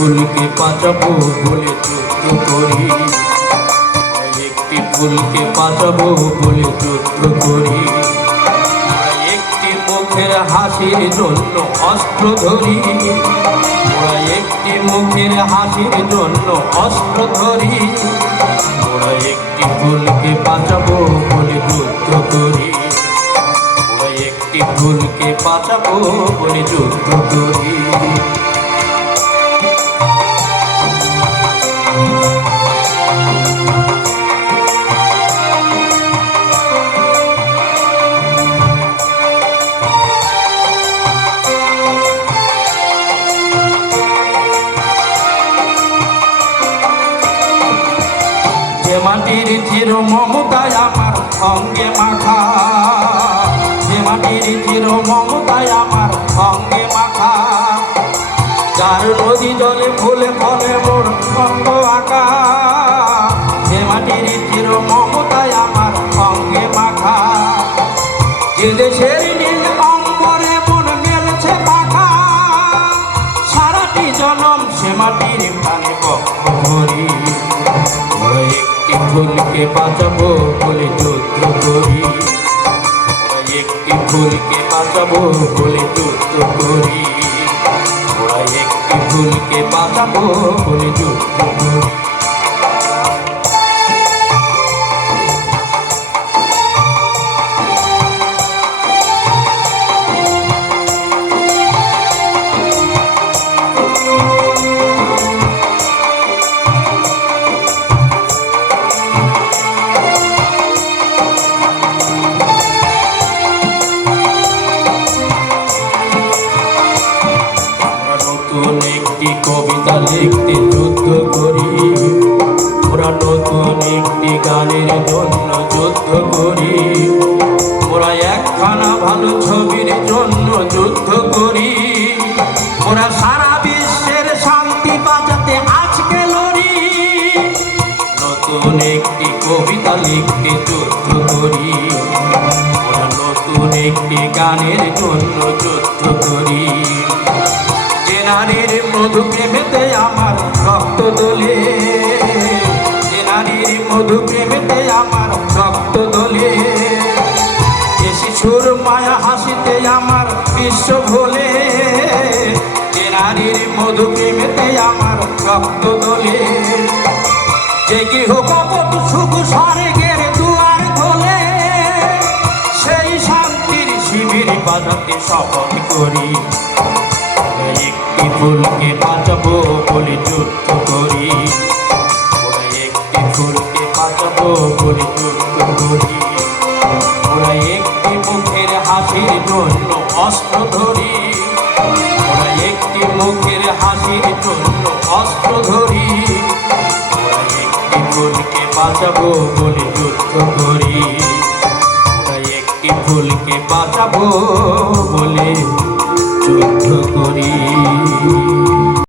ফুলকে বাঁচাবো বলে যুদ্ধ করি, একটি ফুলকে বাঁচাবো বলে যুদ্ধ করি। একটি মুখের হাসির জন্য অস্ত্র ধরি, ওরা একটি মুখের হাসির জন্য অস্ত্র ধরি। ওরা একটি ফুলকে বাঁচাবো বলে যুদ্ধ করি, ওরা একটি ফুলকে বাঁচাবো বলে যুদ্ধ করি। যে মাটির চির মমতায় আমার অঙ্গে মাখা, যে মাটির চির মমতায় আমার অঙ্গে মাখা, যার নদী জলে ফুলে ফলে মোর অঙ্গ আঁকা। যে মাটির চির মমতায় আমার অঙ্গে মাখা, যে দেশের নীল অম্বরে মন মেলছে পাখা। সারাটি জনম সে মাটির প্রাণে বক্ষ ভরি, ওরা একটি ফুলকে বাঁচাবো বলে যুদ্ধ করি, ওরা একটি ফুলকে বাঁচাবো বলে যুদ্ধ করি, ওরা একটি ফুলকে বাঁচাবো বলে যুদ্ধ করি। একটি কবিতা লিখতে যুদ্ধ করি, ওরা নতুন একটি গানের জন্য যুদ্ধ করি, ওরা একখানা ভালো ছবির জন্য যুদ্ধ করি, ওরা সারা বিশ্বের শান্তি বাঁচাতে আজকে লড়ি। নতুন একটি কবিতা লিখতে যুদ্ধ করি, ওরা নতুন একটি গানের জন্য যুদ্ধ করি। নারীর মধু প্রেমেতে আমার রক্ত দোলে, যে নারীর মধু প্রেমেতে আমার রক্ত দোলে, যে শিশুর মায়া হাসিতে আমার বিশ্ব ভোলে। যে নারীর মধু প্রেমেতে আমার রক্ত দোলে, যে গৃহকপট সুখ স্বর্গের দুয়ার খোলে, সেই শান্তির শিবির বাজাতে শপথ করি। একটি ফুলকে বাঁচাবো বলে যুদ্ধ করি, ওরা একটি ফুলকে বাঁচাবো বলে যুদ্ধ করি, ওরা একটি মুখের হাসির জন্য অস্ত্র ধরি, ওরা একটি মুখের হাসির জন্য অস্ত্র ধরি, ওরা একটি ফুলকে বাঁচাবো বলে যুদ্ধ করি, ওরা একটি ফুলকে বাঁচাবো বলে যুদ্ধ করি।